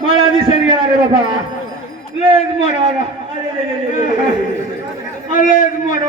मला दिसेल गेला रे बाबा लयच मोठा होता. अरे, अरे, अरे, अरे, अरे. अरे,